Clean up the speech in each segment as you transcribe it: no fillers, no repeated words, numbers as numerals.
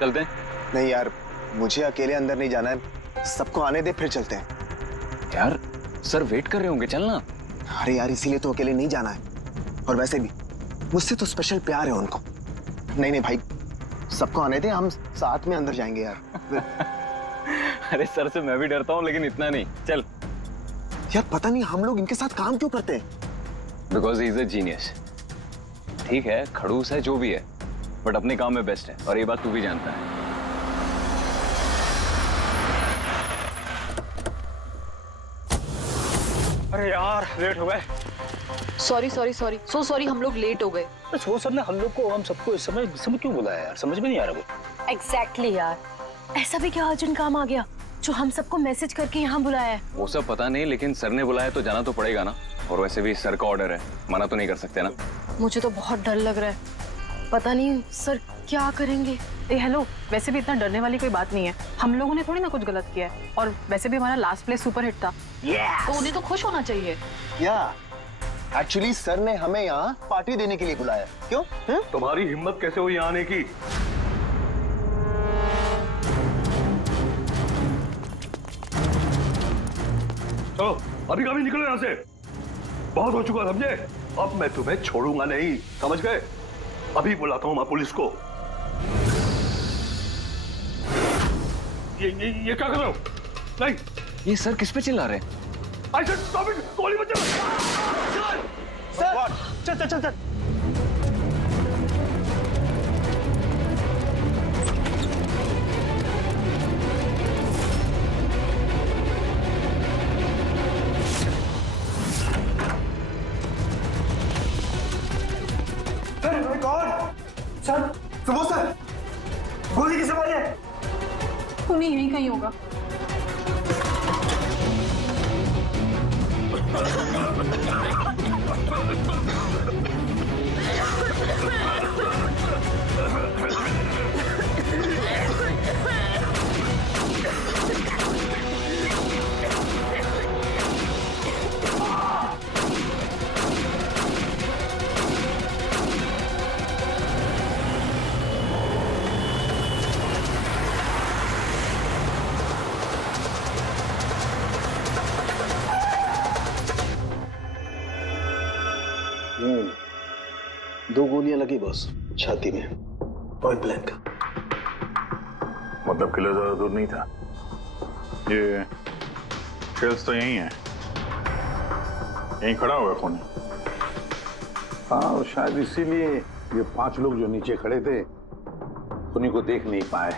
चलते हैं। नहीं यार, मुझे अकेले अंदर नहीं जाना है, सबको आने दे फिर चलते हैं। यार सर वेट कर रहे होंगे, चलना। अरे यार इसीलिए तो अकेले नहीं जाना है, और वैसे भी मुझसे तो स्पेशल प्यार है उनको। नहीं नहीं भाई, सबको आने दे, हम साथ में अंदर जाएंगे यार। अरे सर से मैं भी डरता हूँ, लेकिन इतना नहीं। चल। यार पता नहीं हम लोग इनके साथ काम क्यों करते हैं। Because he is a genius. ठीक है, खड़ूस है जो भी है, बट अपने काम में बेस्ट है, और ये बात तू भी जानता है। अरे यार लेट हो गए। Sorry sorry sorry, so sorry, हम लोग लेट हो गए। वो सर ने हम लोग को, हम सबको इस समय क्यों बुलाया यार, समझ में नहीं आ रहा वो। एग्जैक्टली यार, ऐसा भी क्या अर्जेंट काम आ गया जो हम सबको मैसेज करके यहाँ बुलाया है? वो सब पता नहीं, लेकिन सर ने बुलाया तो जाना तो पड़ेगा ना। और वैसे भी सर का ऑर्डर है, मना तो नहीं कर सकते ना। मुझे तो बहुत डर लग रहा है, पता नहीं सर क्या करेंगे। हेलो, वैसे भी इतना डरने वाली कोई बात नहीं है, हम लोगों ने थोड़ी ना कुछ गलत किया है, और वैसे भी हमारा लास्ट प्ले सुपर हिट था। तो उन्हें तो खुश होना चाहिए। या एक्चुअली सर ने हमें यहाँ पार्टी देने के लिए बुलाया। क्यों? तुम्हारी हिम्मत कैसे हुई यहाँ आने की? चलो अभी कभी निकलो यहाँ से, बहुत हो चुका समझे। अब मैं तुम्हें छोड़ूंगा नहीं, समझ गए? अभी बुलाता हूँ मैं पुलिस को। ये क्या कर रहे हो? नहीं, ये सर किस पे चिल्ला रहे हैं? I said stop it! गोली मत चलाओ! चल चल चल चल। सर, सुबोध सर, गोली किसे मारी है? उन्हें यहीं कहीं होगा। दो गोलियां लगी बॉस, छाती में, पॉइंट ब्लैंक। मतलब किला ज्यादा दूर नहीं था। ये शेल्स तो यही है, यहीं खड़ा हुआ है खून। हाँ, और शायद इसीलिए ये 5 लोग जो नीचे खड़े थे उन्हीं को देख नहीं पाए,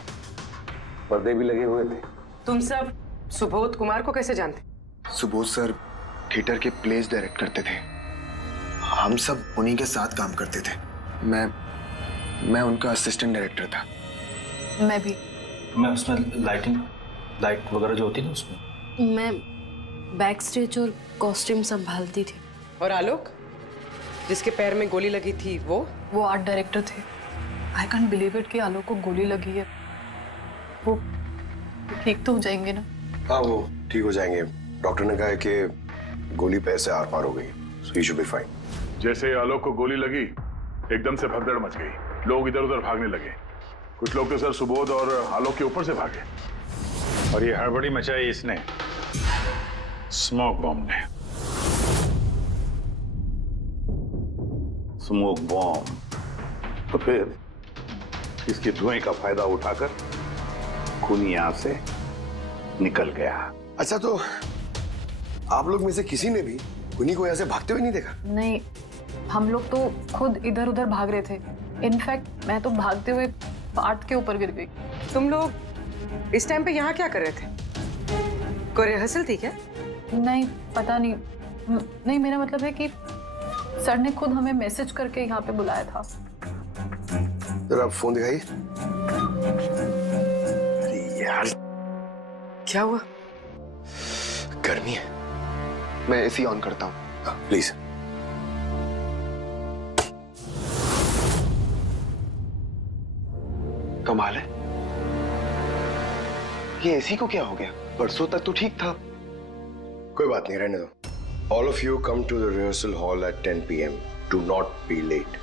पर्दे भी लगे हुए थे। तुम सब सुबोध कुमार को कैसे जानते? सुबोध सर थिएटर के प्लेस डायरेक्ट करते थे, हम सब उन्हीं के साथ काम करते थे। मैं उनका असिस्टेंट डायरेक्टर था। मैं भी। मैं उसमें लाइट वगैरह जो होती है ना उसमें। मैं बैक स्टेज और कॉस्ट्यूम संभालती थी। और आलोक, जिसके पैर में गोली लगी थी, वो आर्ट डायरेक्टर थे। आई कांट बिलीव इट कि आलोक को गोली लगी है। वो ठीक तो हो जाएंगे ना? हाँ, वो ठीक हो जाएंगे। डॉक्टर ने कहा है कि गोली पैर से आर पार हो गई, सो ही शुड बी फाइन। जैसे आलोक को गोली लगी, एकदम से भगदड़ मच गई, लोग इधर उधर भागने लगे। कुछ लोग तो सर सुबोध और आलोक के ऊपर से भागे, और ये हड़बड़ी मचाई इसने, स्मोक बॉम्ब ने। Smoke bomb. तो फिर इसके धुएं का फायदा उठाकर खूनी यहां से निकल गया। अच्छा, तो आप लोग में से किसी ने भी खूनी को यहाँ से भागते हुए नहीं देखा? नहीं, हम लोग तो खुद इधर उधर भाग रहे थे। इनफैक्ट मैं तो भागते हुए पार्ट के ऊपर गिर गई। तुम लोग इस टाइम पे यहाँ क्या कर रहे थे? कोई रिहर्सल थी क्या? नहीं, पता नहीं। नहीं, मेरा मतलब है कि सर ने खुद हमें मैसेज करके यहाँ पे बुलाया था। जरा फोन दिखाइए। अरे यार, क्या हुआ? गर्मी है। मैं एसी ऑन करता हूँ। प्लीज। कमाल है, ये एसी को क्या हो गया? परसों तक तो ठीक था। कोई बात नहीं, रहने दो। All of you come to the rehearsal hall at 10 p.m. Do not be late.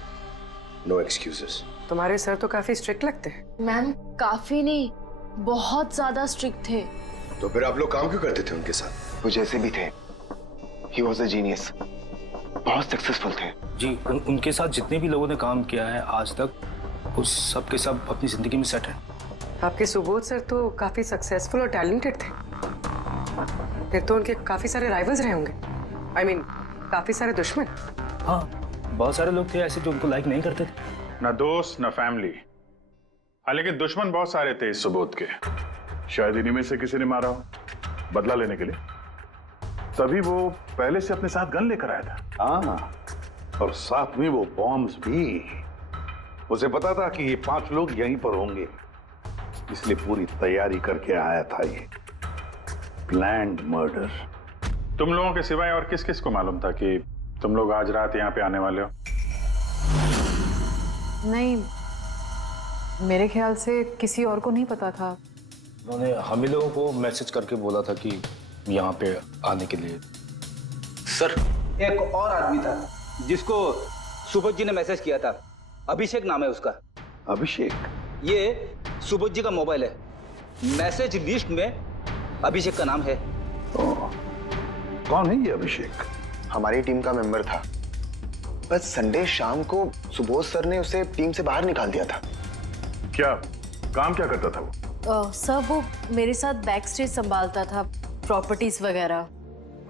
No excuses. तुम्हारे सर तो काफी स्ट्रिक्ट लगते हैं। मैम काफी नहीं, बहुत ज्यादा स्ट्रिक्ट थे। तो फिर आप लोग काम क्यों करते थे उनके साथ? वो जैसे भी थे, he was a genius, बहुत सक्सेसफुल थे। जी उनके साथ जितने भी लोगों ने काम किया है आज तक, उस सब के सब अपनी जिंदगी में सेट है। आपके सुबोध सर तो काफी सक्सेसफुल और टैलेंटेड थे। फिर तो उनके काफी सारे राइवल्स रहे होंगे। I mean, काफी सारे दुश्मन। हाँ, बहुत सारे लोग थे ऐसे जो उनको लाइक नहीं करते थे। ना दोस्त ना फैमिली, हाँ लेकिन दुश्मन बहुत सारे थे इस सुबोध के। शायद इन्हीं में से किसी ने मारा हो बदला लेने के लिए, तभी वो पहले से अपने साथ गन लेकर आया था। हाँ, और साथ में वो बॉम्ब्स भी। उसे पता था कि ये 5 लोग यहीं पर होंगे, इसलिए पूरी तैयारी करके आया था। ये प्लान्ड मर्डर। तुम लोगों के सिवाय और किस किस को मालूम था कि तुम लोग आज रात यहाँ पे आने वाले हो? नहीं, मेरे ख्याल से किसी और को नहीं पता था। उन्होंने हम ही लोगों को मैसेज करके बोला था कि यहाँ पे आने के लिए। सर, एक और आदमी था जिसको सुबोध जी ने मैसेज किया था। अभिषेक नाम है उसका। अभिषेक? ये सुबोध जी का मोबाइल है। मैसेज लिस्ट में अभिषेक का नाम है। कौन है ये अभिषेक? हमारी टीम का मेंबर था, बस संडे शाम को सुबोध सर ने उसे टीम से बाहर निकाल दिया था। क्या काम क्या करता था वो? सर वो मेरे साथ बैक स्टेज संभालता था, प्रॉपर्टीज वगैरह।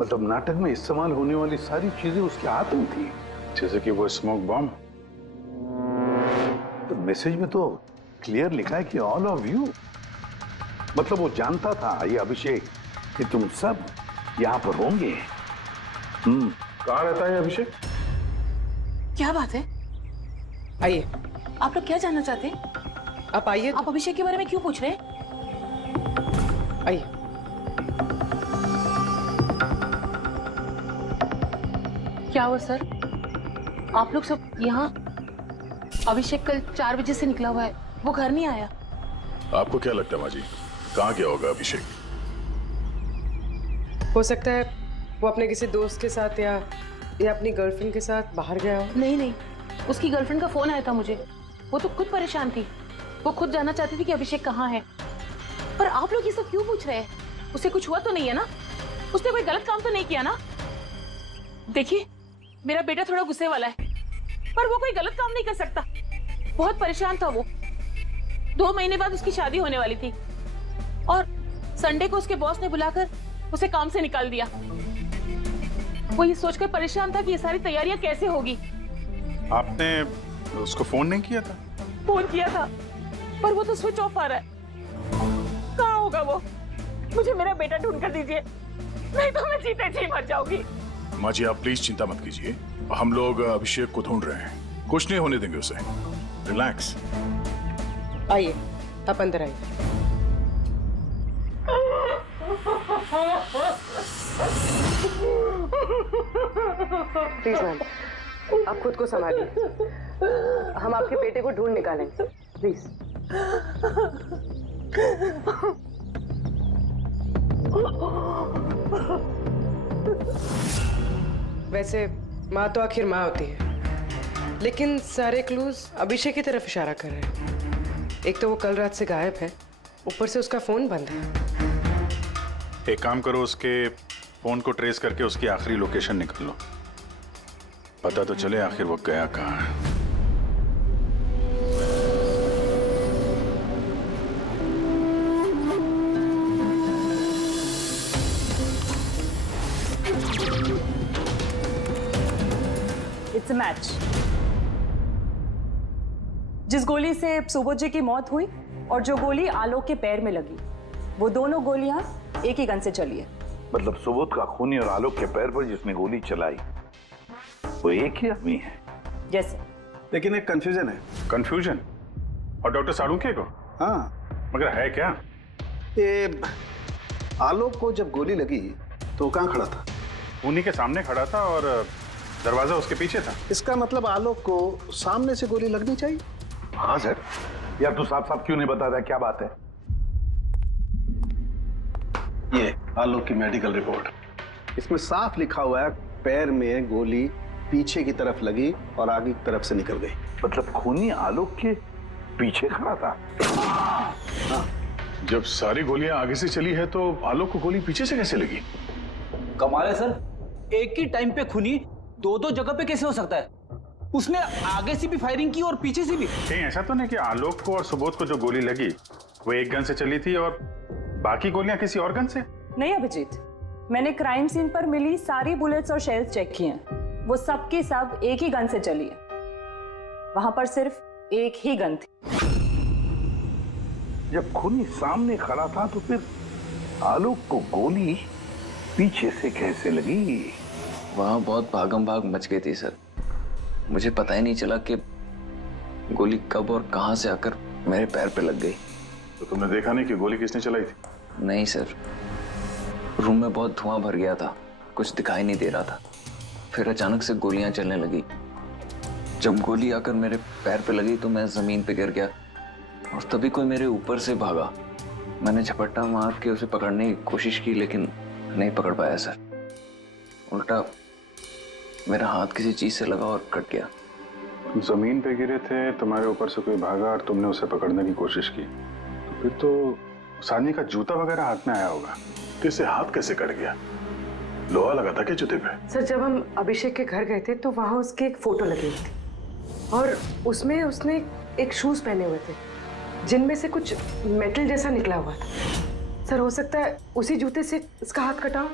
मतलब नाटक में इस्तेमाल होने वाली सारी चीजें उसके हाथ में थी, जैसे कि वो स्मोक बॉम्ब। तो मैसेज में तो क्लियर लिखा है कि ऑल ऑफ यू। मतलब वो जानता था ये अभिषेक कि तुम सब यहाँ पर होंगे। कहाँ रहता है अभिषेक? क्या बात है? आइए। आप लोग क्या जानना चाहते हैं? आप आइए। आप अभिषेक के बारे में क्यों पूछ रहे हैं? आइए। क्या हुआ सर? आप लोग सब यहाँ? अभिषेक कल 4 बजे से निकला हुआ है, वो घर नहीं आया। आपको क्या लगता है माँ जी, कहाँ गया होगा अभिषेक? हो सकता है वो अपने किसी दोस्त के साथ या अपनी गर्लफ्रेंड के साथ बाहर गया हो। नहीं, उसकी गर्लफ्रेंड का फोन आया था मुझे। वो तो खुद परेशान थी, वो खुद जानना चाहती थी कि अभिषेक कहाँ है। पर आप लोग ये सब क्यों पूछ रहे हैं? उसे कुछ हुआ तो नहीं है ना? उसने कोई गलत काम तो नहीं किया ना? देखिए, मेरा बेटा थोड़ा गुस्से वाला है, पर वो कोई गलत काम नहीं कर सकता। बहुत परेशान था वो। 2 महीने बाद उसकी शादी होने वाली थी और संडे को उसके बॉस ने बुलाकर उसे काम से निकाल दिया। वो ये सोचकर परेशान था कि ये सारी तैयारियां कैसे होगी। आपने उसको फोन नहीं किया था? फोन किया था, पर वो तो स्विच ऑफ आ रहा है। कहाँ होगा वो? मुझे मेरा बेटा ढूंढ कर दीजिए, नहीं तो मैं जीते जी मर जाऊंगी। माँ जी आप प्लीज चिंता मत कीजिए, हम लोग अभिषेक को ढूंढ रहे हैं, कुछ नहीं होने देंगे उसे। रिलैक्स। आइए, आप अंदर आइए। प्लीज मैम, आप खुद को संभालिए। हम आपके बेटे को ढूंढ निकालेंगे, प्लीज। वैसे माँ तो आखिर माँ होती है, लेकिन सारे क्लूज अभिषेक की तरफ इशारा कर रहे हैं। एक तो वो कल रात से गायब है, ऊपर से उसका फोन बंद है। एक काम करो, उसके फोन को ट्रेस करके उसकी आखिरी लोकेशन निकाल लो, पता तो चले आखिर वो गया कहाँ है। It's a match. जिस गोली से सुबोध जी की मौत हुई और जो गोली आलोक के पैर में लगी, वो दोनों गोलियां एक ही गन से चली है। मतलब सुबोध का खूनी और आलोक के पैर पर जिसने गोली चलाई वो एक ही आदमी है? जैसे। लेकिन एक कंफ्यूजन है। कंफ्यूजन? और डॉक्टर साळुंखे को? हाँ, मगर है क्या? ये आलोक को जब गोली लगी तो कहाँ खड़ा था? खूनी के सामने खड़ा था और दरवाजा उसके पीछे था। इसका मतलब आलोक को सामने से गोली लगनी चाहिए। हाँ सर। यार तू साफ साफ क्यों नहीं बता रहा, क्या बात है? ये आलोक की मेडिकल रिपोर्ट, इसमें साफ लिखा हुआ है पैर में गोली पीछे की तरफ लगी और आगे की तरफ से निकल गई। मतलब खूनी आलोक के पीछे खड़ा था। जब सारी गोलियां आगे से चली है तो आलोक को गोली पीछे से कैसे लगी? कमाल है सर, एक ही टाइम पे खूनी दो दो जगह पे कैसे हो सकता है? उसने आगे से भी फायरिंग की और पीछे से भी। कहीं ऐसा तो नहीं कि आलोक को और सुबोध को जो गोली लगी वो एक गन से चली थी और बाकी गोलियां किसी और गन से? नहीं अभिजीत, मैंने क्राइम सीन पर मिली सारी बुलेट्स और शेल्स चेक किए हैं, वो सब की सब एक ही गन से चली है। वहां पर सिर्फ एक ही गन थी। जब खूनी सामने खड़ा था तो फिर आलोक को गोली पीछे से कैसे लगी? वहां बहुत भागम भाग मच गई थी सर, मुझे पता ही नहीं चला कि गोली कब और कहां से आकर मेरे पैर पे लग गई। तो तुमने देखा नहीं कि गोली किसने चलाई थी? नहीं सर, रूम में बहुत धुआं भर गया था, कुछ दिखाई नहीं दे रहा था। फिर अचानक से गोलियां चलने लगी। जब गोली आकर मेरे पैर पे लगी तो मैं जमीन पे गिर गया और तभी कोई मेरे ऊपर से भागा। मैंने झपट्टा मार के उसे पकड़ने की कोशिश की लेकिन नहीं पकड़ पाया सर। उल्टा मेरा हाथ किसी चीज से लगा और कट गया। जमीन पे गिरे थे, तुम्हारे ऊपर से कोई भागा और तुमने उसे पकड़ने की कोशिश की, तो फिर तो सानी का जूता वगैरह हाथ में आया होगा। तो इसे हाथ कैसे कट गया? लोहा लगा था क्या जूते पे? सर, जब हम अभिषेक के घर गए थे तो वहां उसकी एक फोटो लगी हुई थी और उसमें उसने एक शूज पहने हुए थे जिनमें से कुछ मेटल जैसा निकला हुआ था। सर, हो सकता है उसी जूते से इसका हाथ कटा हो।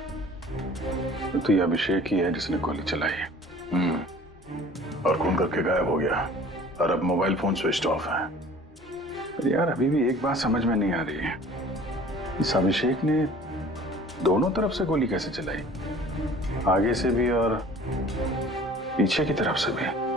तो ये अभिषेक ही है जिसने गोली चलाई है। और खून करके गायब हो गया और अब मोबाइल फोन स्विच ऑफ है। पर यार अभी भी एक बात समझ में नहीं आ रही है, इस अभिषेक ने दोनों तरफ से गोली कैसे चलाई? आगे से भी और पीछे की तरफ से भी।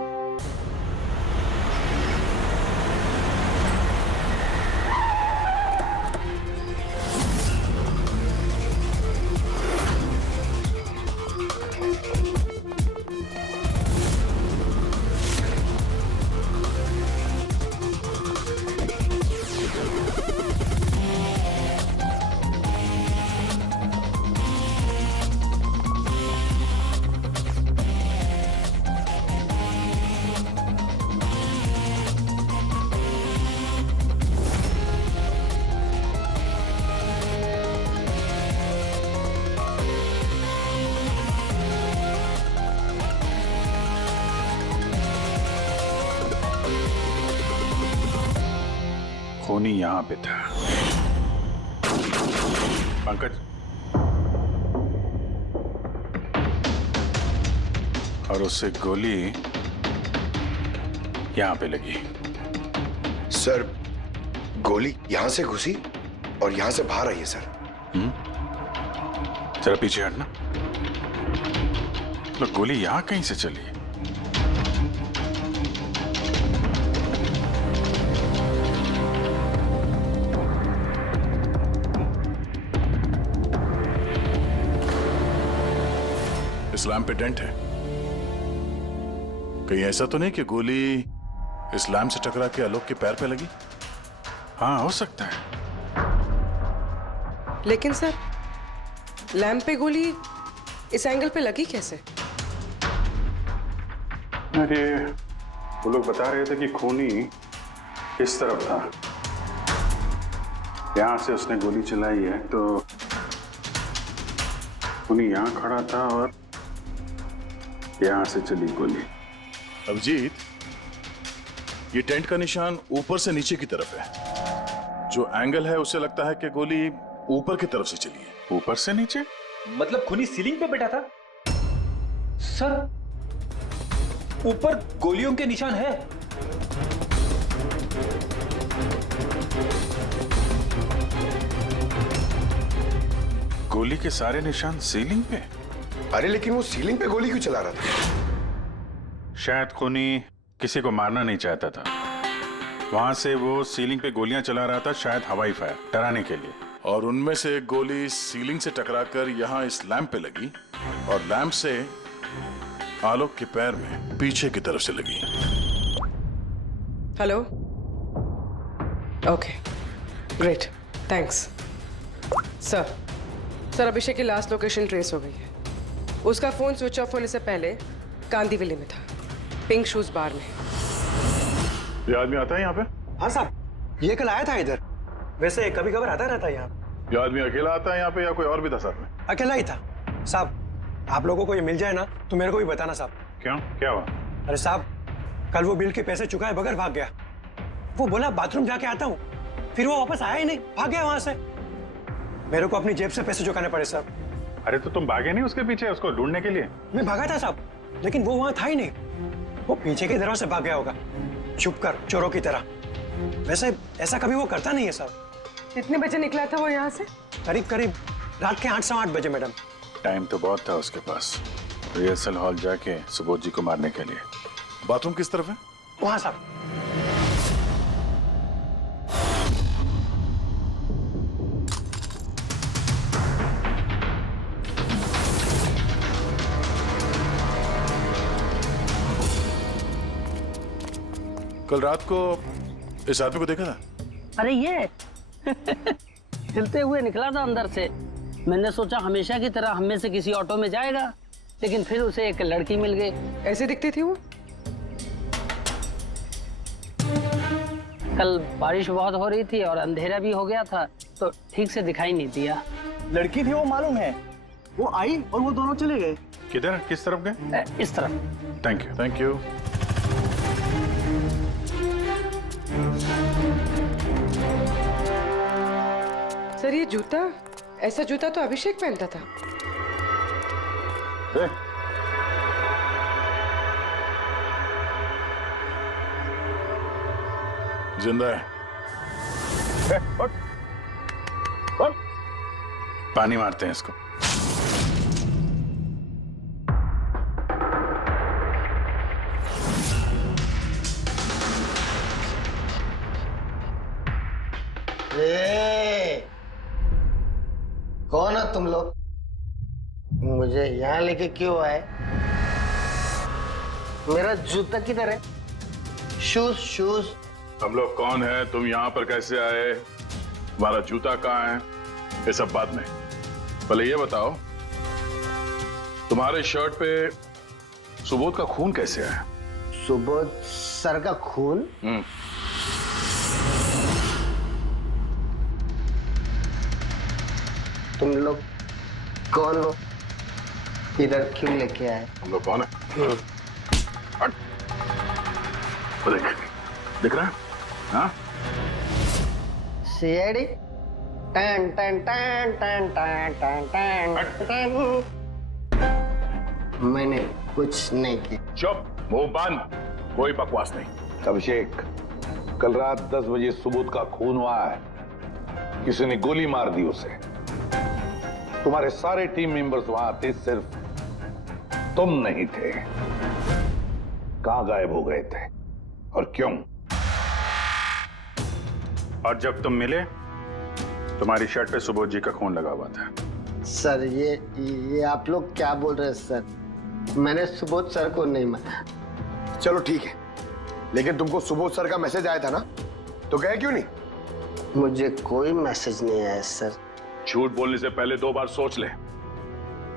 खूनी यहां पे था। पंकज, और उससे गोली यहां पे लगी। सर, गोली यहां से घुसी और यहां से बाहर आई है सर। जरा पीछे हटना। तो गोली यहां कहीं से चली? इस लैम्प पे डेंट है, कहीं ऐसा तो नहीं कि गोली इस लैम्प से टकरा के आलोक के पैर पे लगी? हाँ, हो सकता है। लेकिन सर, लैंप पे गोली इस एंगल पे लगी कैसे? अरे वो लोग बता रहे थे कि खूनी इस तरफ था, यहां से उसने गोली चलाई है, तो खूनी यहां खड़ा था और यहां से चली गोली। अभिजीत, ये टेंट का निशान ऊपर से नीचे की तरफ है। जो एंगल है उसे लगता है कि गोली ऊपर की तरफ से चली है। ऊपर से नीचे? मतलब खूनी सीलिंग पे बैठा था? सर, ऊपर गोलियों के निशान है। गोली के सारे निशान सीलिंग पे? अरे लेकिन वो सीलिंग पे गोली क्यों चला रहा था? शायद खूनी किसी को मारना नहीं चाहता था, वहां से वो सीलिंग पे गोलियां चला रहा था, शायद हवाई फायर, डराने के लिए। और उनमें से एक गोली सीलिंग से टकराकर यहां इस लैंप पे लगी और लैंप से आलोक के पैर में पीछे की तरफ से लगी। Hello, okay, great, thanks. Sir, Abhishek की लास्ट लोकेशन ट्रेस हो गई है। उसका फोन स्विच ऑफ होने से पहले कांदीवली में था, पिंक शूज बार में। ये आदमी आता है यहाँ पे? हाँ साहब, ये कल आया था इधर। वैसे कभी कभार आता रहता है यहाँ। ये आदमी अकेला आता है यहाँ पे या कोई और भी था साथ में? अकेला ही था साहब। आप लोगों को ये मिल जाए ना तो मेरे को भी बताना साहब। क्यों, क्या हुआ? अरे साहब, कल वो बिल के पैसे चुकाए बगैर भाग गया। वो बोला बाथरूम जाके आता हूँ, फिर वो वापस आया ही नहीं, भाग गया वहां से। मेरे को अपनी जेब से पैसे चुकाने पड़े साहब। अरे तो तुम भागे नहीं उसके पीछे उसको ढूंढने के लिए? मैं भागा था साहब, लेकिन वो वहां था ही नहीं। वो पीछे की तरफ से भाग गया होगा, छुप कर, चोरों की तरह। वैसे ऐसा कभी वो करता नहीं है साहब। कितने बजे निकला था वो यहाँ से? करीब करीब रात के 8 सवा 8 बजे मैडम। टाइम तो बहुत था उसके पास रिहर्सल हॉल जाके सुबोध जी को मारने के लिए। बाथरूम किस तरफ है? वहां साहब। कल रात को इस आदमी को देखा था? अरे ये हिलते हुए निकला था अंदर से। मैंने सोचा हमेशा की तरह हम में से किसी ऑटो में जाएगा, लेकिन फिर उसे एक लड़की मिल गई। ऐसे दिखती थी वो? कल बारिश बहुत हो रही थी और अंधेरा भी हो गया था, तो ठीक से दिखाई नहीं दिया। लड़की थी वो मालूम है, वो आई और वो दोनों चले गए। किधर, किस तरफ गए? इस तरफ। Thank you, thank you. Sir ये जूता, ऐसा जूता तो अभिषेक पहनता था। जिंदा है। पानी मारते हैं इसको। कौन है तुम लोग? मुझे यहाँ लेके क्यों आए? मेरा जूता किधर है? Shoes shoes. हम लोग कौन है, तुम यहाँ पर कैसे आए, हमारा जूता कहाँ है, ये सब बात में। पहले ये बताओ, तुम्हारे शर्ट पे सुबोध का खून कैसे आया? सुबोध सर का खून? तुम लोग कौन हो? इधर क्यों लेके आए? हम लोग कौन है? देख, दिख रहा है? हाँ? सीआईडी? टन टन टन टन टन टन टन टन। मैंने कुछ नहीं किया। चुप, मुंह बंद, कोई बकवास नहीं। अभिषेक, कल रात 10 बजे सुबोध का खून हुआ है। किसी ने गोली मार दी उसे। तुम्हारे सारे टीम मेंबर्स वहां थे, सिर्फ तुम नहीं थे। कहां गायब हो गए थे और क्यों? और जब तुम मिले, तुम्हारी शर्ट पे सुबोध जी का खून लगा हुआ था। सर ये आप लोग क्या बोल रहे हैं सर? मैंने सुबोध सर को नहीं मारा। चलो ठीक है, लेकिन तुमको सुबोध सर का मैसेज आया था ना, तो गए क्यों नहीं? मुझे कोई मैसेज नहीं आया सर। झूठ बोलने से पहले 2 बार सोच ले।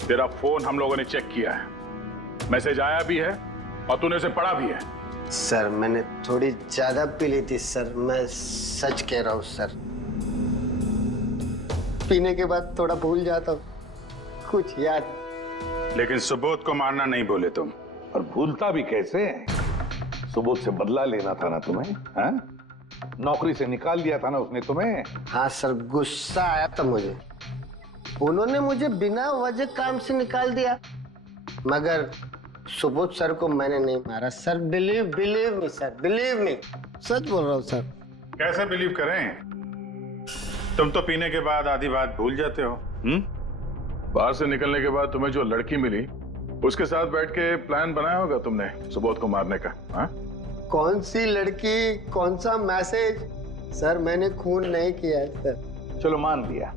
तेरा फोन हम लोगों ने चेक किया है, मैसेज आया भी है और तूने उसे पढ़ा भी है। सर मैंने थोड़ी ज्यादा पी ली थी सर, मैं सच कह रहा हूँ सर। पीने के बाद थोड़ा भूल जाता हूँ, कुछ याद। लेकिन सुबोध को मारना नहीं बोले तुम। और भूलता भी कैसे? सुबोध से बदला लेना था ना तुम्हें, हाँ? नौकरी से निकाल दिया था ना उसने तुम्हें। हाँ सर, गुस्सा आया था मुझे। उन्होंने मुझे बिना वजह काम से निकाल दिया, मगर सुबोध सर को मैंने नहीं मारा sir. Believe me sir, believe me, सच बोल रहा हूँ सर। कैसे बिलीव करें? तुम तो पीने के बाद आधी बात भूल जाते हो। बाहर से निकलने के बाद तुम्हें जो लड़की मिली, उसके साथ बैठ के प्लान बनाया होगा तुमने सुबोध को मारने का। हाँ? कौन सी लड़की, कौन सा मैसेज? सर मैंने खून नहीं किया है सर। चलो मान लिया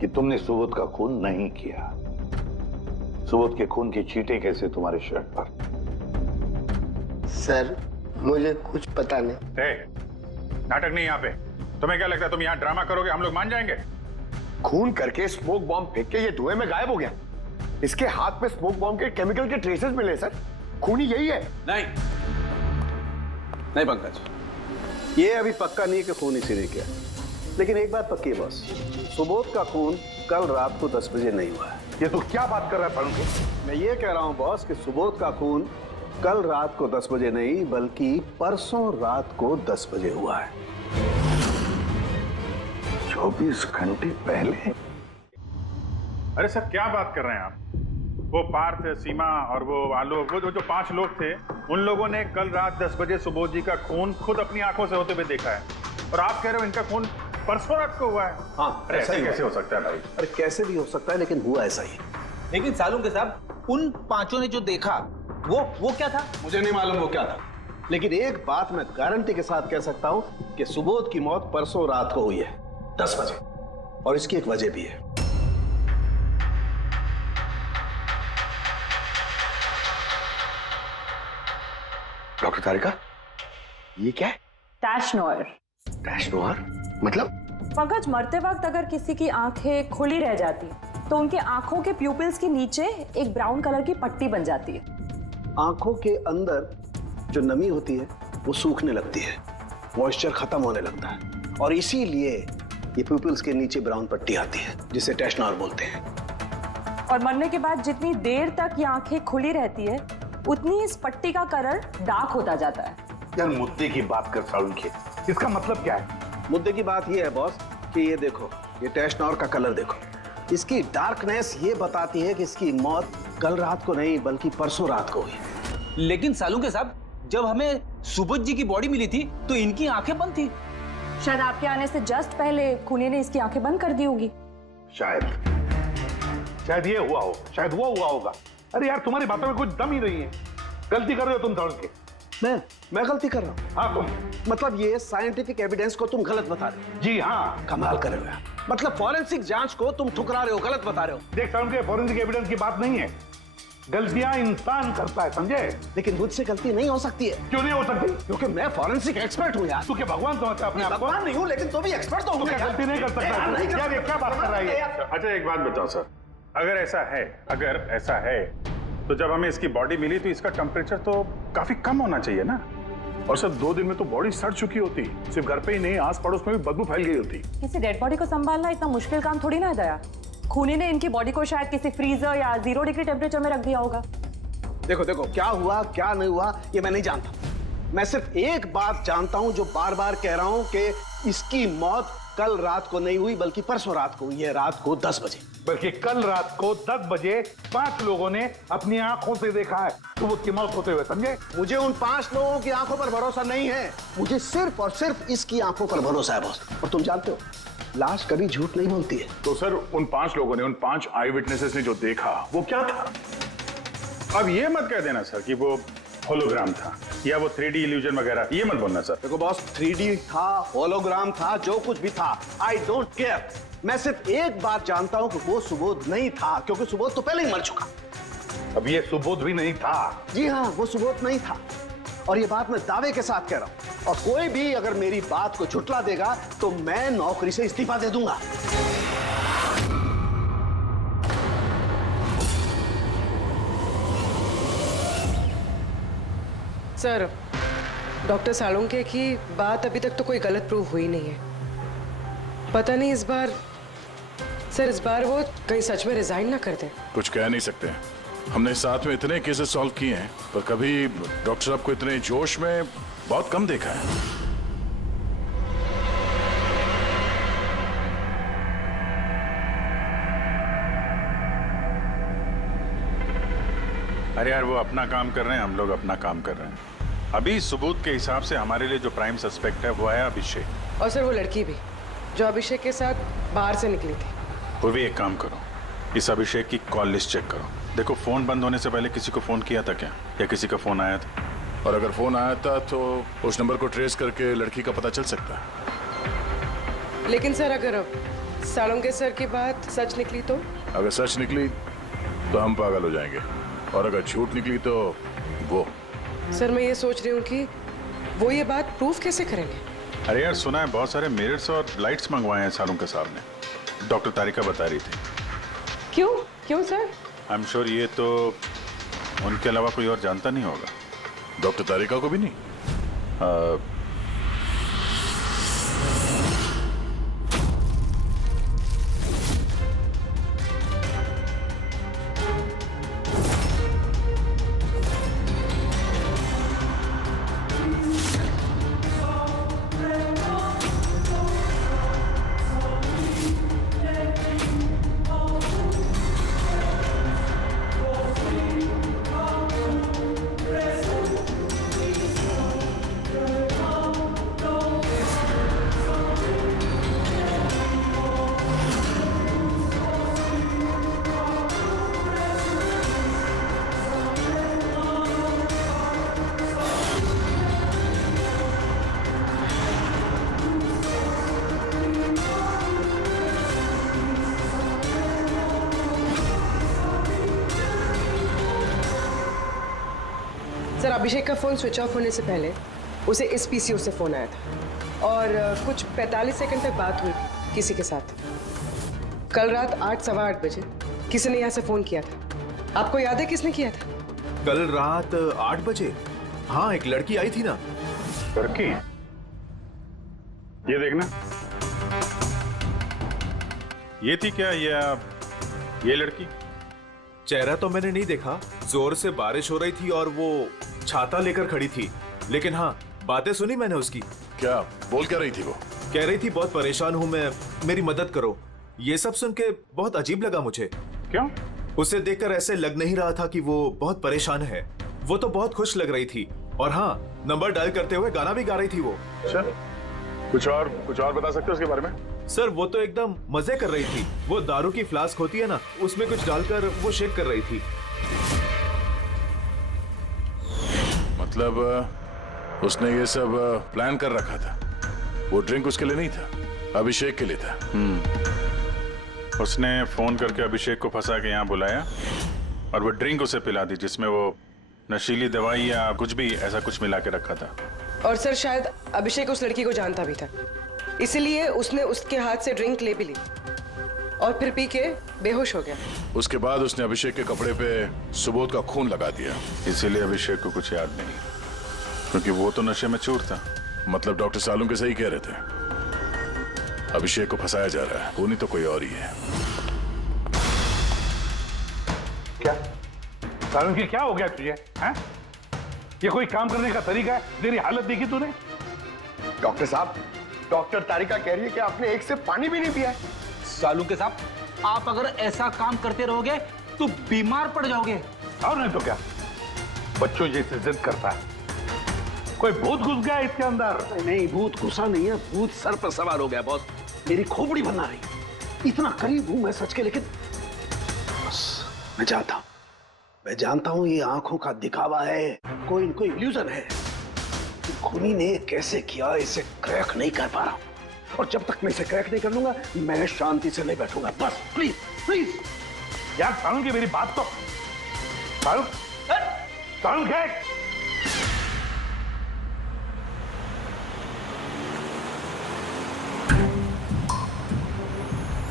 कि तुमने सुबोध का खून नहीं किया। सुबोध के खून की चींटे कैसे तुम्हारे शर्ट पर? सर मुझे कुछ पता नहीं। नाटक नहीं यहाँ पे। तुम्हें क्या लगता है तुम यहाँ ड्रामा करोगे, हम लोग मान जाएंगे? खून करके स्मोक बॉम्ब फेंक के ये धुएं में गायब हो गया। इसके हाथ में स्मोक बॉम्ब के केमिकल के ट्रेसेस मिले सर। खूनी यही है। नहीं पंकज, ये अभी पक्का नहीं है कि खून इसी ने किया, लेकिन एक बात पक्की है बॉस, सुबोध का खून कल रात को 10 बजे नहीं हुआ है। ये तो क्या बात कर रहा है? मैं ये कह रहा हूं बॉस कि सुबोध का खून कल रात को 10 बजे नहीं बल्कि परसों रात को 10 बजे हुआ है। 24 घंटे पहले? अरे सर क्या बात कर रहे हैं आप? वो पार्थ, सीमा और वो आलोक, वो जो 5 लोग थे, उन लोगों ने कल रात 10 बजे सुबोध जी का खून खुद अपनी आंखों से होते हुए देखा है, और आप कह रहे हो इनका खून परसों रात को हुआ है? हाँ, अरे ऐसा ही कैसे हो सकता है भाई? अरे कैसे भी हो सकता है, लेकिन हुआ ऐसा ही। लेकिन सालू के साहब, उन 5 ने जो देखा वो क्या था? मुझे नहीं मालूम वो क्या था, लेकिन एक बात मैं गारंटी के साथ कह सकता हूं कि सुबोध की मौत परसों रात को हुई है 10 बजे, और इसकी एक वजह भी है। डॉक्टर तारिका, ये क्या है? टैश नोयर। टैश नोयर मतलब? पंकज, मरते वक्त अगर किसी की आंखें खुली रह जाती तो उनके आंखों के प्यूपिल्स के नीचे एक ब्राउन कलर की पट्टी बन जाती है। आंखों के अंदर जो नमी होती है वो सूखने लगती है, मॉइस्चर खत्म होने लगता है, और इसीलिए ये प्यूपिल्स के नीचे ब्राउन पट्टी आती है जिसे टैश नोयर बोलते हैं। और मरने के बाद जितनी देर तक ये आंखें खुली रहती है उतनी इस पट्टी का कलर डार्क होता जाता है। यार मुद्दे की बात कर साउंड के, इसका मतलब क्या है? मुद्दे की बात ये है बॉस कि ये देखो, ये टैश नोयर का कलर देखो, इसकी डार्कनेस ये बताती है कि इसकी मौत कल रात को नहीं बल्कि परसों रात को हुई। लेकिन सालू के साहब, जब हमें सुबोध जी की बॉडी मिली थी तो इनकी आंखें बंद थी। शायद आपके आने से जस्ट पहले खूनी ने इसकी आंखें बंद कर दी होगी। शायद ये हुआ हो, शायद वो हुआ होगा। अरे यार, तुम्हारी बातों में कुछ दम ही नहीं है। गलती कर रहे हो तुम साउंड के। मैं गलती कर रहा हूँ? हाँ तुम। मतलब ये साइंटिफिक एविडेंस को तुम गलत बता रहे हो? जी हाँ। कमाल कर रहे हो यार, मतलब फॉरेंसिक जांच को तुम ठुकरा रहे हो, गलत बता रहे हो। देख साउंड के, फॉरेंसिक एविडेंस की बात नहीं है, गलतियां इंसान करता है, समझे? लेकिन मुझसे गलती नहीं हो सकती है। क्यों नहीं हो सकती? क्योंकि मैं फॉरेंसिक एक्सपर्ट हूँ यार। तू क्या भगवान समझता है अपने आप को? भगवान नहीं हूँ, लेकिन तो भी एक्सपर्ट तो हूँ। गलती नहीं कर सकता यार, ये क्या बात कर रहा है? अच्छा एक बात बताओ सर, अगर ऐसा है तो जब हमें इसकी बॉडी मिली तो इसका टेम्परेचर तो काफी कम होना चाहिए ना? और सर 2 दिन में तो बॉडी सड़ चुकी होती, सिर्फ घर पे ही नहीं आस पड़ोस में भी बदबू फैल गई होती। किसी डेड बॉडी को संभालना इतना मुश्किल काम थोड़ी ना है दया। खूनी ने इनकी बॉडी को शायद किसी फ्रीजर या 0 डिग्री टेम्परेचर में रख दिया होगा। देखो क्या हुआ क्या नहीं हुआ ये मैं नहीं जानता, मैं सिर्फ एक बात जानता हूं जो बार बार कह रहा हूं कि इसकी मौत कल रात को नहीं हुई बल्कि परसों रात को हुई है, रात को 10 बजे। बल्कि कल रात को 10 बजे 5 लोगों ने अपनी आंखों से देखा है सुबोध की मौत होते हुए, समझे? मुझे उन 5 लोगों की आंखों पर भरोसा नहीं है, मुझे सिर्फ और सिर्फ इसकी आंखों पर भरोसा है बॉस। और तुम जानते हो लाश कभी झूठ नहीं बोलती है। तो सर उन 5 लोगों ने, उन 5 आई विटनेसेस ने जो देखा वो क्या था? अब ये मत कह देना सर कि वो होलोग्राम था या वो 3D इल्यूजन वगैरह, ये मत बोलना सर। देखो बॉस, 3D था, होलोग्राम था, जो कुछ भी था, आई डोंट केयर। मैं सिर्फ एक बात जानता हूं कि वो सुबोध नहीं था, क्योंकि सुबोध तो पहले ही मर चुका। अब ये सुबोध भी नहीं था? जी हाँ, वो सुबोध नहीं था, और ये बात मैं दावे के साथ कह रहा हूं। और कोई भी अगर मेरी बात को झुठला देगा तो मैं नौकरी से इस्तीफा दे दूंगा। सर, डॉक्टर सालुंके की बात अभी तक तो कोई गलत प्रूव हुई नहीं है। पता नहीं इस बार वो कहीं सच में रिजाइन ना कर दें। कुछ कह नहीं सकते, हमने साथ में इतने केसेस सॉल्व किए हैं पर कभी डॉक्टर साहब को इतने जोश में बहुत कम देखा है। अरे यार वो अपना काम कर रहे हैं, हम लोग अपना काम कर रहे हैं। अभी सबूत के हिसाब से हमारे लिए जो प्राइम सस्पेक्ट है वो है अभिषेक। और सर वो लड़की भी जो अभिषेक के साथ बाहर से निकली थी। वो भी एक काम करो, इस अभिषेक की कॉल लिस्ट चेक करो, देखो फोन बंद होने से पहले किसी को फोन किया था क्या, या किसी का फोन आया था? और अगर फोन आया था तो उस नंबर को ट्रेस करके लड़की का पता चल सकता है। लेकिन सर अगर सालुंके सर की बात सच निकली तो? अगर सच निकली तो हम पागल हो जाएंगे, और अगर झूठ निकली तो वो। सर मैं ये सोच रही हूँ कि वो ये बात प्रूफ कैसे करेंगे? अरे यार सुना है बहुत सारे मिरर्स और लाइट्स मंगवाए हैं सालुंके साहब ने, डॉक्टर तारिका बता रही थी। क्यों सर? आई एम श्योर ये तो उनके अलावा कोई और जानता नहीं होगा। डॉक्टर तारिका को भी नहीं? सर अभिषेक का फोन स्विच ऑफ होने से पहले उसे इस पीसीओ से फोन आया था और कुछ 45 सेकंड तक बात हुई किसी के साथ। कल रात 8:15 बजे किसी ने यहाँ से फोन किया था। आपको याद है किसने किया था? कल रात 8 बजे? हाँ, एक लड़की आई थी ना। लड़की? ये देखना, ये थी क्या ये लड़की? चेहरा तो मैंने नहीं देखा, जोर से बारिश हो रही थी और वो छाता लेकर खड़ी थी, लेकिन हाँ बातें सुनी मैंने उसकी। क्या बोल क्या रही थी वो? कह रही थी बहुत परेशान हूँ मैं, मेरी मदद करो। ये सब सुन के बहुत अजीब लगा मुझे। क्यों? उसे देखकर ऐसे लग नहीं रहा था कि वो बहुत परेशान है। वो तो बहुत खुश लग रही थी और हाँ, नंबर डायल करते हुए गाना भी गा रही थी वो। अच्छा, कुछ और बता सकते हो उसके बारे में? सर वो तो एकदम मजे कर रही थी। वो दारू की फ्लास्क होती है ना, उसमें कुछ डालकर वो शेक कर रही थी। मतलब उसने ये सब प्लान कर रखा था। वो ड्रिंक उसके लिए नहीं था, अभिषेक के लिए था। उसने फोन करके अभिषेक को फंसा के यहाँ बुलाया और वो ड्रिंक उसे पिला दी जिसमें वो नशीली दवाई या कुछ भी ऐसा कुछ मिला के रखा था। और सर शायद अभिषेक उस लड़की को जानता भी था, इसलिए उसने उसके हाथ से ड्रिंक ले भी ली और फिर पी के बेहोश हो गया। उसके बाद उसने अभिषेक के कपड़े पे सुबोध का खून लगा दिया। इसीलिए अभिषेक को कुछ याद नहीं, क्योंकि वो तो नशे में चूर था। मतलब डॉक्टर सालुंके सही कह रहे थे, अभिषेक को फंसाया जा रहा है, वो नहीं तो कोई और ही है। क्या सालुंके, क्या हो गया तुझे? हैं? ये कोई काम करने का तरीका है? तेरी हालत देखी तूने? डॉक्टर साहब, डॉक्टर तारिका कह रही है कि आपने एक सिर्फ पानी भी नहीं पिया है। सालुंके साहब, आप अगर ऐसा काम करते रहोगे तो बीमार पड़ जाओगे। और नहीं तो क्या, बच्चों जैसे जिद करता है। कोई भूत घुस गया इसके अंदर? नहीं, भूत घुसा नहीं है, भूत सर पर सवार हो गया बॉस। मेरी खोपड़ी बनना रही। इतना करीब हूं मैं सच के, लेकिन बस मैं जानता हूं ये आंखों का दिखावा है, कोई इल्यूजन है। खूनी ने कैसे किया इसे क्रैक नहीं कर पा रहा हूं, और जब तक मैं इसे क्रैक नहीं कर लूंगा मैं शांति से नहीं बैठूंगा। बस प्लीज प्लीज यार सालुंके, मेरी बात तो सालुंके।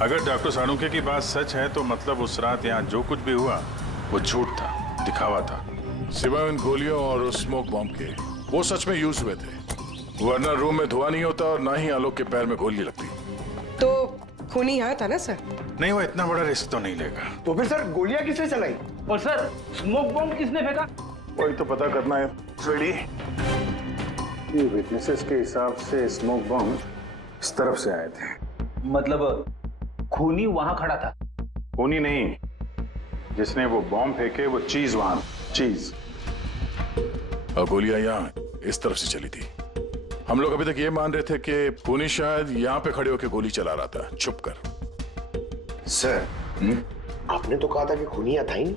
अगर डॉक्टर सालुंके की बात सच है तो मतलब उस रात यहाँ जो कुछ भी हुआ वो झूठ था, दिखावा था। सिवाय उन गोलियों और उस स्मोक बॉम्ब के, वो सच में यूज हुए थे, वरना रूम में धुआं नहीं होता और ना ही आलोक के पैर में गोली लगती। तो खूनी यहाँ था ना सर? नहीं, वो इतना बड़ा रिस्क तो नहीं लेगा। तो फिर सर गोलियां किसने चलाई? और सर स्मोक बॉम्ब किसने फेंका? वही तो पता करना है। ये विटनेसेस के हिसाब से स्मोक बॉम्ब इस तरफ से आए थे। मतलब खूनी वहां खड़ा था? खूनी नहीं, जिसने वो बॉम्ब फेंके वो चीज वहां, चीज। और गोलियां यहाँ इस तरफ से चली थी। हम लोग अभी तक ये मान रहे थे कि खूनी शायद यहाँ पे खड़े होकर गोली चला रहा था छुप कर। सर आपने तो कहा था कि खूनी यहाँ था ही नहीं।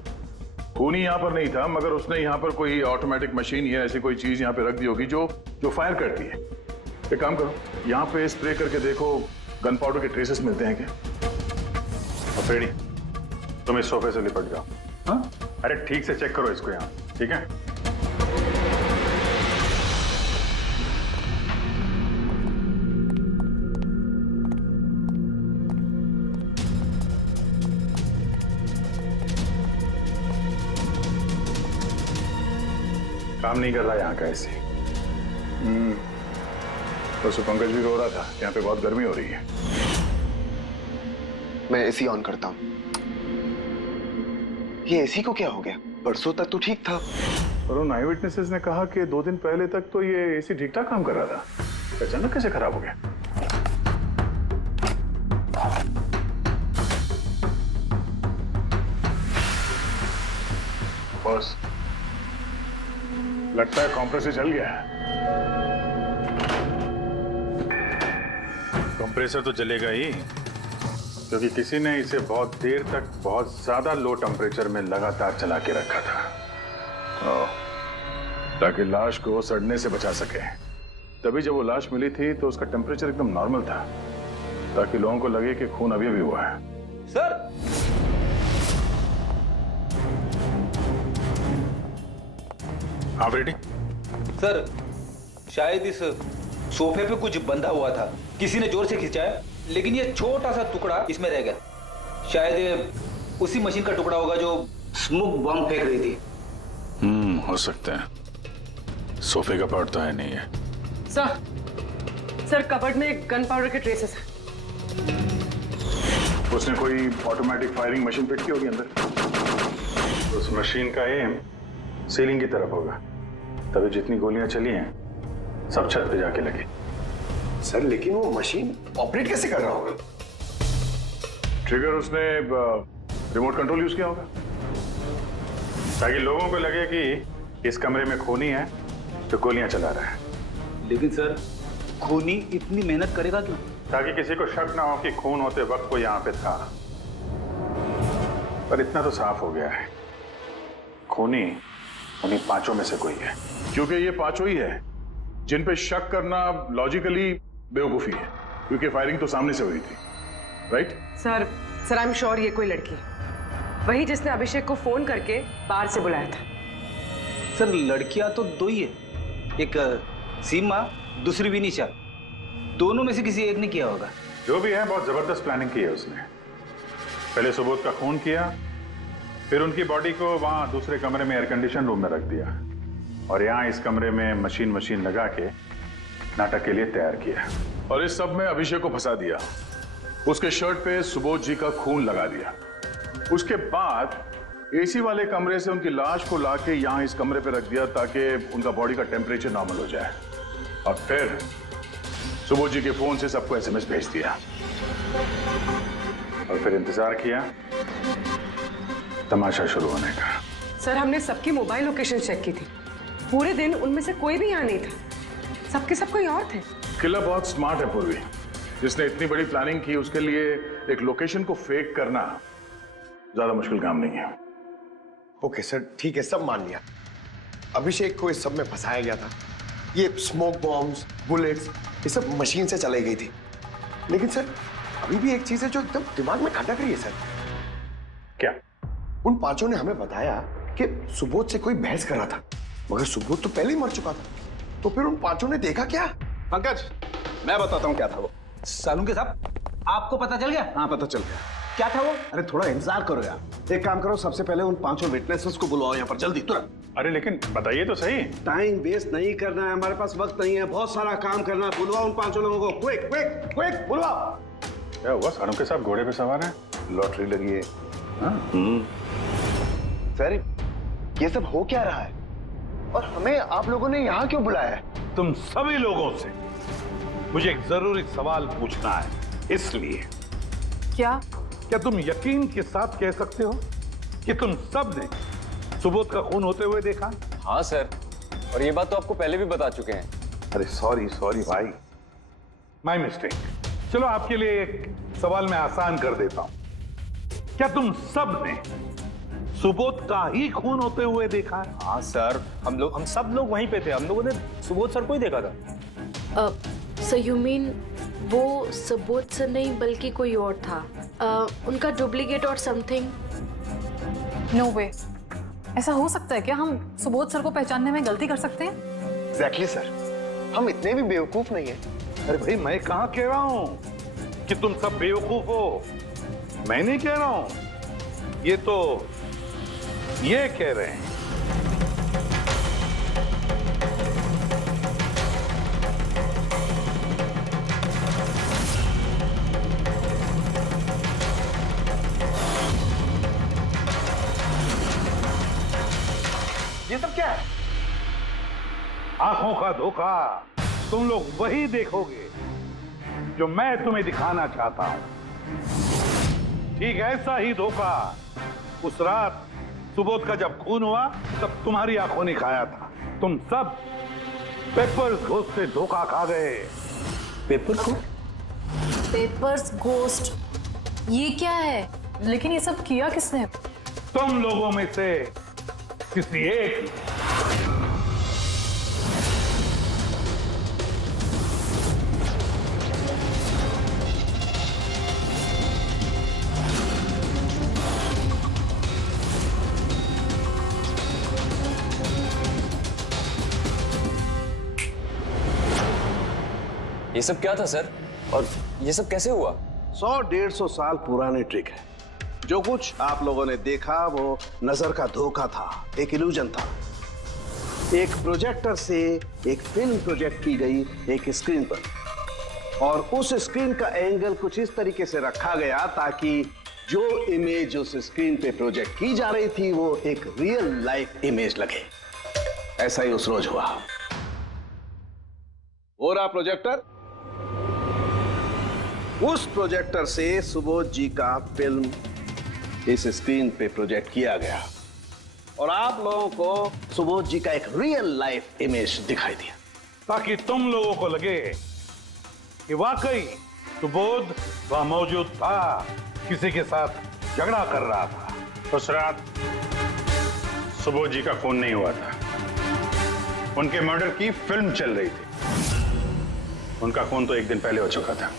खूनी यहाँ पर नहीं था, मगर उसने यहाँ पर कोई ऑटोमेटिक मशीन या ऐसी कोई चीज यहाँ पे रख दी होगी जो फायर करती है। एक काम करो, यहाँ पे स्प्रे करके देखो गन पाउडर के ट्रेसेस मिलते हैं क्या? और फेड़ी, तुम इस सोफे से लिपट जाओ। हाँ? अरे ठीक से चेक करो इसको यहाँ, ठीक है? काम नहीं कर रहा यहाँ का ऐसे। तो पंकज भी रो रहा था, यहाँ पे बहुत गर्मी हो रही है। मैं एसी ऑन करता हूँ। ये एसी को क्या हो गया? परसों तक तो ठीक था। और उन आई विटनेसेस ने कहा कि 2 दिन पहले तक तो ये एसी ठीक ठाक काम कर रहा था, अचानक कैसे खराब हो गया? बॉस, लगता है कंप्रेसर जल गया है। कंप्रेसर तो जलेगा ही, क्योंकि किसी ने इसे बहुत देर तक बहुत ज्यादा लो टेम्परेचर में लगातार चला के रखा था, ताकि लाश को सड़ने से बचा सके। तभी जब वो लाश मिली थी तो उसका टेम्परेचर एकदम नॉर्मल था, ताकि लोगों को लगे कि खून अभी भी हुआ है। सर, हाँ बेटी। सर शायद इस सोफे पे कुछ बंधा हुआ था, किसी ने जोर से खिंचाया, लेकिन ये छोटा सा टुकड़ा इसमें रह गया। शायद ये उसी मशीन का टुकड़ा होगा जो स्मोक बम फेंक रही थी। हो सकता है। सोफे का पार्ट तो है नहीं है। सर कबर्ड में गन पाउडर के ट्रेसेस हैं। उसने कोई ऑटोमेटिक फायरिंग मशीन फिट की होगी अंदर। उस मशीन का एम सीलिंग की तरफ होगा, तभी जितनी गोलियां चली हैं सब छत पे जाके लगी। सर लेकिन वो मशीन ऑपरेट कैसे कर रहा होगा? ट्रिगर उसने रिमोट कंट्रोल यूज किया होगा ताकि लोगों को लगे कि इस कमरे में खूनी है तो गोलियां चला रहा है। लेकिन सर खूनी इतनी मेहनत करेगा क्यों? ताकि किसी को शक ना हो कि खून होते वक्त वो यहां पे था। पर इतना तो साफ हो गया है, खूनी उन्हीं पांचों में से कोई है। क्योंकि ये पांचों ही है जिन पे शक करना लॉजिकली बेवकूफी है, क्योंकि फायरिंग तो सामने से हुई थी। Right? Sir I am sure ये कोई लड़की है, वही जिसने अभिषेक को फोन करके बाहर से बुलाया था। सर लड़कियां तो दो ही है, एक सीमा, दूसरी विनीशा। दोनों में से किसी एक ने किया होगा। जो भी है बहुत जबरदस्त प्लानिंग की है उसने। पहले सुबोध का खून किया, फिर उनकी बॉडी को वहां दूसरे कमरे में एयर कंडीशन रूम में रख दिया, और यहाँ इस कमरे में मशीन लगा के नाटक के लिए तैयार किया। और इस सब में अभिषेक को फंसा दिया, उसके शर्ट पे सुबोध जी का खून लगा दिया। उसके बाद एसी वाले कमरे से उनकी लाश को लाके यहाँ इस कमरे पे रख दिया ताकि उनका बॉडी का टेम्परेचर नॉर्मल हो जाए। और फिर सुबोध जी के फोन से सबको एसएमएस भेज दिया और फिर इंतजार किया तमाशा शुरू होने का। सर हमने सबकी मोबाइल लोकेशन चेक की थी, पूरे दिन उनमें से कोई भी यहाँ नहीं था, सबके सब कोई और थे। किलर बहुत स्मार्ट है पूर्वी, जिसने इतनी बड़ी प्लानिंग की उसके लिए एक लोकेशन को फेक करना ज्यादा मुश्किल काम नहीं है। ओके सर ठीक है, सब मान लिया। अभिषेक को इस सब में फंसाया गया था। ये स्मोक बॉम्ब्स, बुलेट्स, ये सब मशीन से चलाई गई थी। लेकिन सर अभी भी एक चीज है जो एकदम दिमाग में खटक रही है सर। क्या? उन पांचों ने हमें बताया कि सुबोध से कोई बहस कर रहा था, मगर सुबोध तो पहले ही मर चुका था। तो फिर उन पांचों ने देखा क्या? पंकज मैं बताता हूँ क्या था वो। सालुंके साहब आपको पता चल गया? हाँ पता चल गया। क्या था वो? अरे थोड़ा इंतजार करो यार। एक काम करो, सबसे पहले उन पांचों विटनेसेस को बुलाओ यहाँ पर जल्दी, तुरंत। अरे लेकिन बताइए तो सही। टाइम वेस्ट नहीं करना है, हमारे पास वक्त नहीं है, बहुत सारा काम करना है। बुलवाओ उन पांचों लोगों को, क्विक क्विक क्विक बुलवाओ। क्या हुआ? सालुंके साहब घोड़े पे सवार है, लॉटरी लगी है। सर ये सब हो क्या रहा है और हमें आप लोगों ने यहाँ क्यों बुलाया है? तुम सभी लोगों से मुझे एक जरूरी सवाल पूछना है, इसलिए। क्या तुम यकीन के साथ कह सकते हो कि तुम सब ने सुबोध का खून होते हुए देखा? हाँ सर, और ये बात तो आपको पहले भी बता चुके हैं। अरे सॉरी भाई, माय मिस्टेक। चलो आपके लिए एक सवाल मैं आसान कर देता हूं। क्या तुम सब ने सुबोध का ही खून होते हुए देखा है? हाँ सर, हम सब लोग वहीं पे थे। हम लोगों ने सुबोध सर को ही देखा था। सर यू मीन वो सुबोध सर नहीं बल्कि कोई और था, उनका डुप्लीकेट और समथिंग? नो वे, ऐसा हो सकता है क्या? हम सुबोध सर को पहचानने में गलती कर सकते हैं? एग्जैक्टली सर, हम इतने भी बेवकूफ नहीं हैं। अरे भाई मैं कहां कह रहा हूं कि तुम सब बेवकूफ हो, मैं नहीं कह रहा हूं, ये कह रहे हैं। ये सब क्या है? आंखों का धोखा। तुम लोग वही देखोगे जो मैं तुम्हें दिखाना चाहता हूं। ठीक ऐसा ही धोखा उस रात सुबोध का जब खून हुआ तब तुम्हारी आंखों ने खाया था। तुम सब पेपर्स घोस्ट से धोखा खा गए। पेपर्स घोस्ट, ये क्या है? लेकिन ये सब किया किसने? तुम लोगों में से किसी एक ने। ये सब क्या था सर, और ये सब कैसे हुआ? 100-150 साल पुराने ट्रिक है। जो कुछ आप लोगों ने देखा वो नजर का धोखा था, एक इल्यूजन था। एक प्रोजेक्टर से एक फिल्म प्रोजेक्ट की गई एक स्क्रीन पर, और उस स्क्रीन का एंगल कुछ इस तरीके से रखा गया ताकि जो इमेज उस स्क्रीन पे प्रोजेक्ट की जा रही थी वो एक रियल लाइफ इमेज लगे। ऐसा ही उस रोज हुआ। हो रहा प्रोजेक्टर, उस प्रोजेक्टर से सुबोध जी का फिल्म इस स्क्रीन पे प्रोजेक्ट किया गया और आप लोगों को सुबोध जी का एक रियल लाइफ इमेज दिखाई दिया, ताकि तुम लोगों को लगे कि वाकई सुबोध वहां मौजूद था, किसी के साथ झगड़ा कर रहा था। उस रात सुबोध जी का खून नहीं हुआ था, उनके मर्डर की फिल्म चल रही थी। उनका खून तो एक दिन पहले हो चुका था।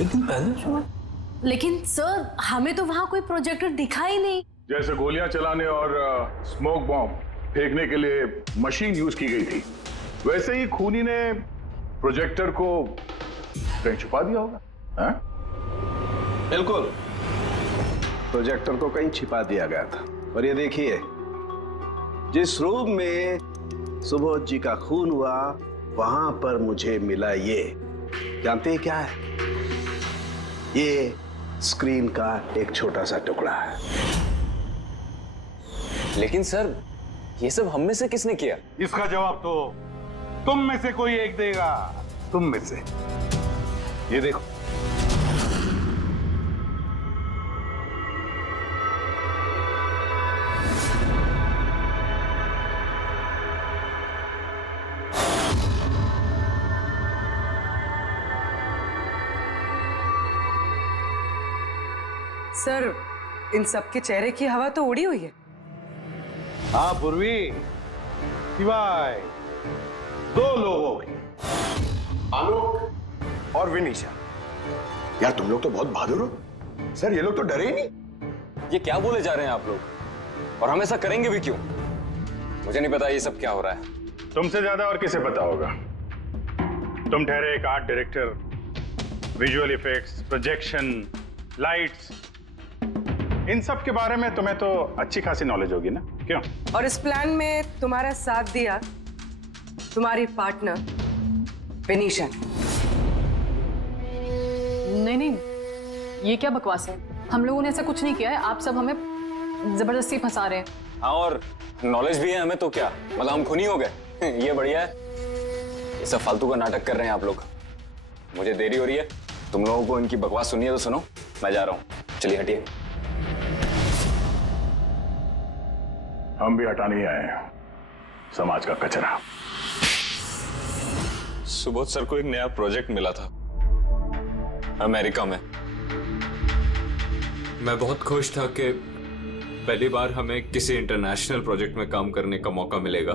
एक दिन पहले? लेकिन सर हमें तो वहाँ कोई प्रोजेक्टर दिखा ही नहीं। जैसे गोलियां चलाने और स्मोक बॉम्ब फेंकने के लिए मशीन यूज की गई थी, वैसे ही खूनी ने प्रोजेक्टर को कहीं छुपा दिया होगा। हाँ? बिल्कुल, प्रोजेक्टर को कहीं छिपा दिया गया था। और ये देखिए, जिस रूम में सुबोध जी का खून हुआ वहां पर मुझे मिला ये, जानते हैं क्या है? ये स्क्रीन का एक छोटा सा टुकड़ा है। लेकिन सर, ये सब हम में से किसने किया? इसका जवाब तो तुम में से कोई एक देगा। तुम में से। ये देखो, सर इन सबके चेहरे की हवा तो उड़ी हुई है। हाँ पूर्वी, सिवाय 2 लोगों की, आलोक और विनीशा। यार तुम लोग तो बहुत बहादुर हो। सर ये लोग तो डरे ही नहीं। ये क्या बोले जा रहे हैं आप लोग, और हम ऐसा करेंगे भी क्यों? मुझे नहीं पता ये सब क्या हो रहा है। तुमसे ज्यादा और किसे पता होगा? तुम ठहरे एक art director, visual effects, projection, lights, इन सब के बारे में तुम्हें तो अच्छी खासी नॉलेज होगी ना, क्यों? और इस प्लान में तुम्हारा साथ दिया तुम्हारी पार्टनर विनीशा। नहीं नहीं, ये क्या बकवास है? हम लोगों ने ऐसा कुछ नहीं किया है। आप सब हमें जबरदस्ती फंसा रहे हैं। हाँ, और नॉलेज भी है हमें तो क्या, मतलब हम खूनी हो गए? ये बढ़िया है। ये सब फालतू का नाटक कर रहे हैं आप लोग। मुझे देरी हो रही है, तुम लोगों को इनकी बकवास सुनिए तो सुनो, मैं जा रहा हूँ। चलिए हटिए। हम भी हटाने ही आए हैं समाज का कचरा। सुबोध सर को एक नया प्रोजेक्ट मिला था अमेरिका में। मैं बहुत खुश था कि पहली बार हमें किसी इंटरनेशनल प्रोजेक्ट में काम करने का मौका मिलेगा,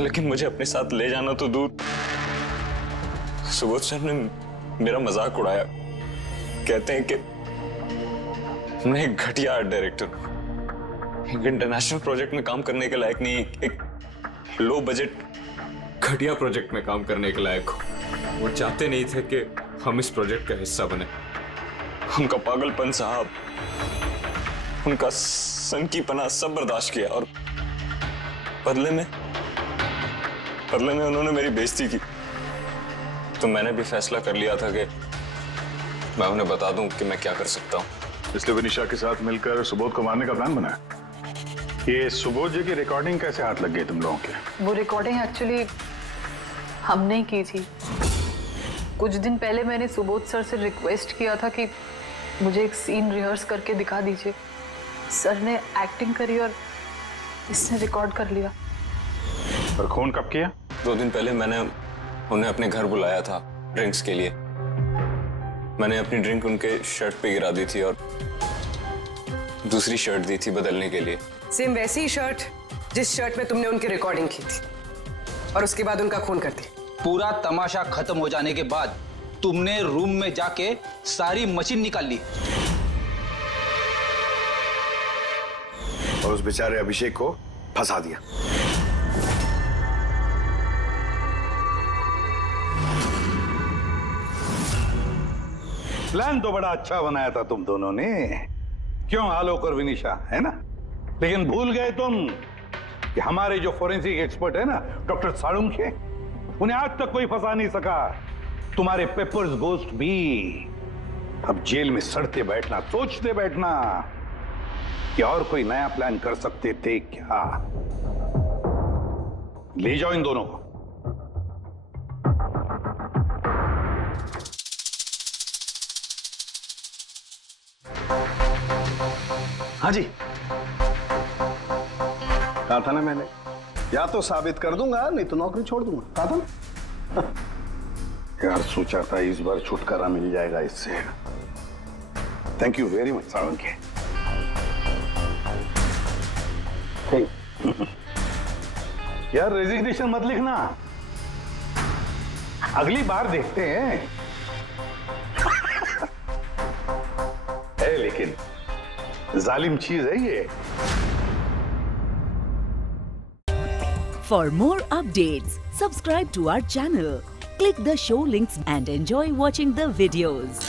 लेकिन मुझे अपने साथ ले जाना तो दूर, सुबोध सर ने मेरा मजाक उड़ाया। कहते हैं कि मैं एक घटिया आर्ट डायरेक्टर हूं, एक इंटरनेशनल प्रोजेक्ट में काम करने के लायक नहीं, एक लो बजट घटिया प्रोजेक्ट में काम करने के लायक हो। वो चाहते नहीं थे कि हम इस प्रोजेक्ट का हिस्सा बने। उनका पागलपन साहब, उनका सनकीपना सब बर्दाश्त किया, और बदले में उन्होंने मेरी बेइज्जती की। तो मैंने भी फैसला कर लिया था कि मैं उन्हें बता दूं कि मैं क्या कर सकता हूं। इसलिए विनीशा के साथ मिलकर सुबोध को मारने का प्लान बनाया। ये सुबोध जी की रिकॉर्डिंग कैसे हाथ लग गई तुम लोगों के? वो रिकॉर्डिंग एक्चुअली हमने की थी। कुछ दिन पहले मैंने सुबोध सर से रिक्वेस्ट किया था कि मुझे एक सीन रिहर्स करके दिखा दीजिए। सर ने एक्टिंग करी और इसने रिकॉर्ड कर लिया। पर खून कब किया? 2 दिन पहले मैंने उन्हें अपने घर बुलाया था ड्रिंक्स के लिए। मैंने अपनी ड्रिंक उनके शर्ट पे गिरा दी थी और दूसरी शर्ट दी थी बदलने के लिए। सेम वैसी ही शर्ट जिस शर्ट में तुमने उनकी रिकॉर्डिंग की थी, और उसके बाद उनका खून कर दिया। पूरा तमाशा खत्म हो जाने के बाद तुमने रूम में जाके सारी मशीन निकाल ली और उस बेचारे अभिषेक को फंसा दिया। प्लान तो बड़ा अच्छा बनाया था तुम दोनों ने, क्यों आलोक और विनिशा, है ना? लेकिन भूल गए तुम कि हमारे जो फोरेंसिक एक्सपर्ट है ना, डॉक्टर साळुंखे, उन्हें आज तक कोई फंसा नहीं सका। तुम्हारे पेपर्स गोस्ट भी अब जेल में सड़ते बैठना, सोचते बैठना कि और कोई नया प्लान कर सकते थे क्या। ले जाओ इन दोनों को। हाँ जी, कहा था ना मैंने, या तो साबित कर दूंगा नहीं तो नौकरी छोड़ दूंगा, कहा था ना। यार सोचा था इस बार छुटकारा मिल जाएगा इससे। Thank you very much Salunkhe. यार रेजिग्नेशन मत लिखना, अगली बार देखते हैं। है लेकिन जालिम चीज है ये। For more updates, subscribe to our channel, click the show links and enjoy watching the videos.